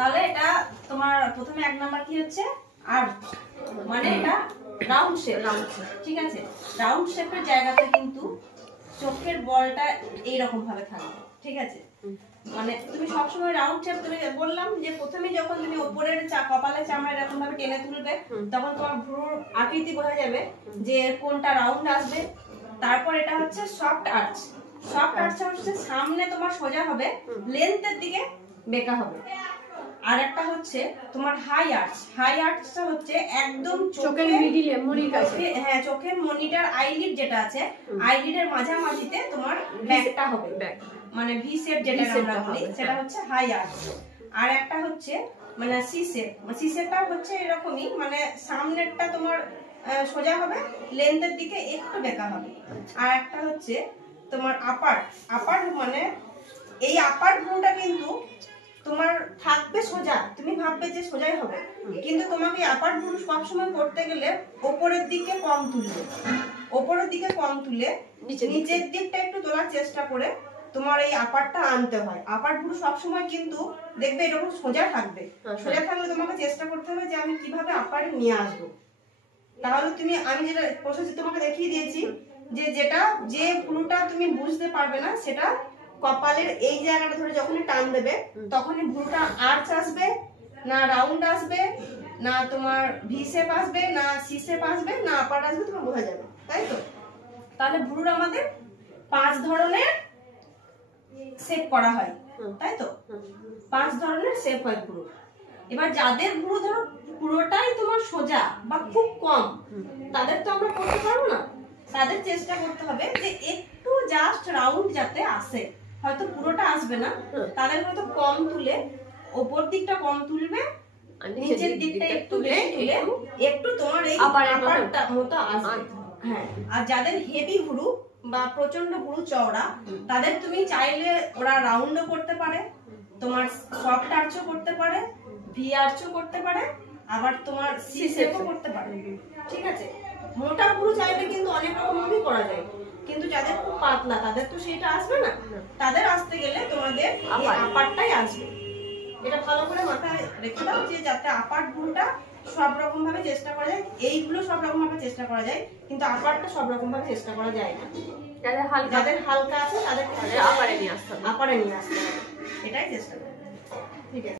তাহলে এটা তোমার প্রথমে এক নাম্বার কি হচ্ছে আর্চ, মানে এটা রাউন্ড শেপ। ঠিক আছে, রাউন্ড শেপের জায়গাতে কিন্তু চোখের বলটা এইরকম ভাবে থাকবে। ঠিক আছে, মানে তুমি সবসময় রাউন্ড শেপ, তুমি বললাম যে প্রথমে যখন তুমি উপরের কপালের চামড়া এরকম ভাবে টেনে তুলবে তখন তোমার ভ্রুর আকৃতি বোঝা যাবে যে কোনটা রাউন্ড আসবে। তারপর এটা হচ্ছে সফট আর্চ। সফট আর্চ হচ্ছে সামনে তোমার সোজা হবে, লেন্থের দিকে বেঁকা হবে। আর একটা হচ্ছে তোমার হাই আর্চ। হাই আর্চটা হচ্ছে একদম চোখের মিডিলে, মনির কাছে। হ্যাঁ, চোখের মনিটার আইলিড যেটা আছে, আইলিডের মাঝামাঝিতে তোমার ব্যাকটা হবে, মানে ভি শেপ যেটা আমরা বলি, সেটা হচ্ছে হাই আর্চ। আর একটা হচ্ছে মানে সি শেপ। সি শেপটা হচ্ছে এরকমই, মানে সামনেরটা তোমার সোজা হবে, লেন্থের দিকে একটু বেঁকা হবে। আর একটা হচ্ছে তোমার আপার। আপার মানে এই আপার ভ্রুটা কিন্তু তোমার থাকবে সোজা, তুমি ভাববে যে সোজাই হবে, কিন্তু তোমাকে আপার ভ্রু সবসময় করতে গেলে ওপরের দিকে কম তুলবে। ওপরের দিকে কম তুলে নিচের দিকটা একটু তোলার চেষ্টা করে তোমার এই আপারটা আনতে হয়। আপার ভ্রু সবসময় কিন্তু দেখবে এরকম সোজা থাকবে। সোজা থাকলে তোমাকে চেষ্টা করতে হবে যে আমি কিভাবে আপারে নিয়ে আসবো। তাহলে তুমি, আমি যেটা প্রসেস তোমাকে দেখিয়ে দিয়েছি, যে ভ্রুটা তুমি বুঝতে পারবে না, সেটা কপালের এই জায়গাটা ধরে যখনই টান দেবে তখনই ভ্রুটা আর্চ আসবে না, রাউন্ড আসবে না, তোমার ভি শেপ আসবে না, সি শেপ আসবে না, আপার আসবে, তোমার বোঝা যাবে। তাই তো? তাহলে ভ্রুর আমাদের 5 ধরনের শেপ করা হয়, তাই তো? 5 ধরনের শেপ হয় ভ্রু। এবার যাদের ভ্রু ধরো পুরোটাই তোমার সোজা বা খুব কম, তাদের তো আমরা করতে পারবো না। তাদের চেষ্টা করতে হবে যে একটু জাস্ট রাউন্ড যাতে আসে, হয়তো পুরোটা আসবে না, তাদের হয়তো কম তুলে ওপর দিকটা কম তুলবে, নিচের দিকটা একটু বেশি তুলে একটু তোমার এই আপারটা মতো আসবে। হ্যাঁ, আর যাদের হেভি ভ্রু বা প্রচন্ড ভ্রু চওড়া, তাদের তুমি চাইলে ওরা রাউন্ডও করতে পারে, তোমার সফট আর্চও করতে পারে, ভি আর্চও করতে পারে, আবার তোমার সি শেপও করতে পারে। ঠিক আছে, মোটা ভ্রু চাইলে কিন্তু অনেক রকমভাবেই করা যায়, কিন্তু যাদের খুব পাতলা তাদের তো সেটা আসবে না। তাদের আসতে গেলে তোমাদের আপারটাই আসবে। এটা ভালো করে মাথায় রেখে দাও যে যাতে আপার ভ্রুটা সব রকম ভাবে চেষ্টা করা যায়। এইগুলো সব রকম ভাবে চেষ্টা করা যায়, কিন্তু আপারটা সব রকম ভাবে চেষ্টা করা যায় না। যাদের হালকা আছে তাদের আপারে নিয়ে আসতে হবে, এটাই চেষ্টা করবে। ঠিক আছে।